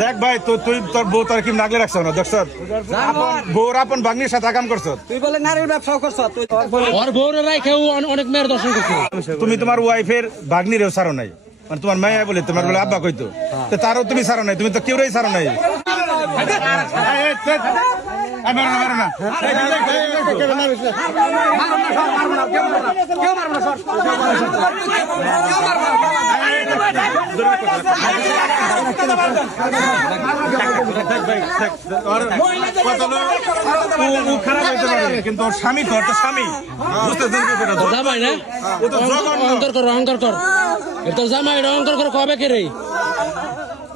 দেখ ভাই তুই তোর বউ তোর কি নাগলে রাখছ না দেখছ বউর আপন বাগনির সাথে কাম করছ তুই বলে নারীর ব্যবসা করছ তুই ওর বউরে রাখেও অনেক মেয়ের দর্শন করছে। তুমি তোমার ওয়াইফের বাগনিরেও ছাড়ো নাই মানে তোমার মায়া বলে তোমার বলে আব্বা কইতো তো তারও তুমি ছাড়ো নাই তুমি তো কেউই ছাড়ো নাই কিন্তু ওর স্বামী তো একটা স্বামী বুঝতে জামাই না অহংকার কর অহংকার কর তোর জামাই অহংকার করে কবে কে রে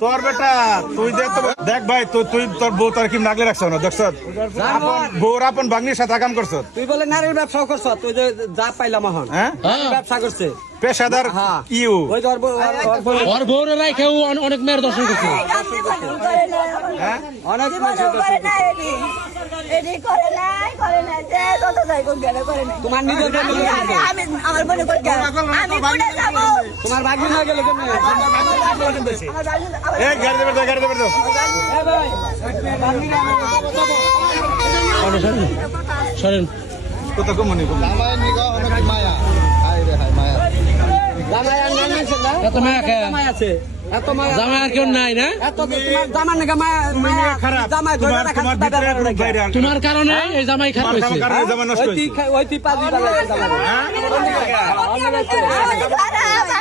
তোর বেটা তুই দেখ ভাই তুই তোর বউ তোর কি নাগলে রাখছ না দেখছ বউর আপন বাগনির সাথে কাম করছ তুই বলে নারীর ব্যবসা করছ তুই যে যা পাইলাম এখন হ্যাঁ ব্যবসা করছে পেশাদার ইউ ওই যে ওর বউরে রাখেও অনেক মেয়ের দর্শন করছে। অনেক তোমার নিজের তোমার ভাগ্য না গেলে সরেন কত কমনি এত মায়া কে জামাই আছে এত মায়া জামাই আর কেউ নাই না এত তোমার জামাই নাকি মায়া খারাপ জামাই ধরে রাখা তোমার কারণে এই জামাই খারাপ হয়েছে। জামা নষ্ট হয়েছে ওই তুই পাঁচ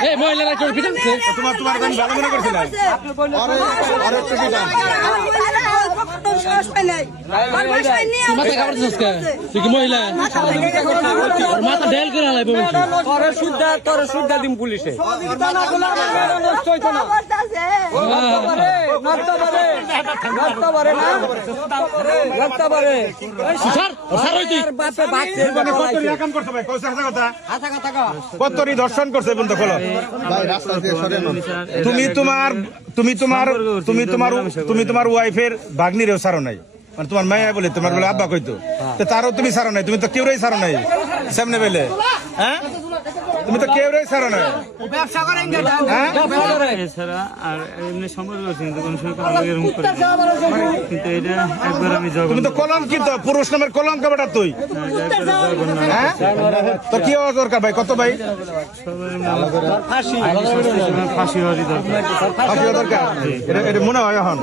এই মহিলারা কেউ পিটাচ্ছে তোমার আমি ভালো মনে করছি না মাথা খাবার দিচ্ছিস কে? তুই কি মহিলা ওর মাথা ঢেল করে হালাইবে বলছি। তোর সুদ্ধা দিম পুলিশে কত দর্শন করছে বন্ধু খোলো তুমি তোমার ওয়াইফের বাগনিরেও ছাড়ো নাই মানে তোমার মায়া বলে তোমার বলে আব্বা কইতো তো তারও তুমি ছাড়ো নাই তুমি তো কেউই ছাড়ো নাই সামনে বেলে হ্যাঁ তুমি তো কেউই ছাড়ো নাই এছাড়া আর এমনি সম্পর্ক আছে কিন্তু কোনো সময় কোনো এরকম করি না। কিন্তু এটা একবার আমি তুমি তো কলঙ্কিত পুরুষ নামের কলঙ্ক বেটা তুই হ্যাঁ তো কি হওয়া দরকার ভাই কত ভাই ফাঁসি হওয়ারই দরকার। ফাঁসি হওয়া দরকার এটা মনে হয় এখন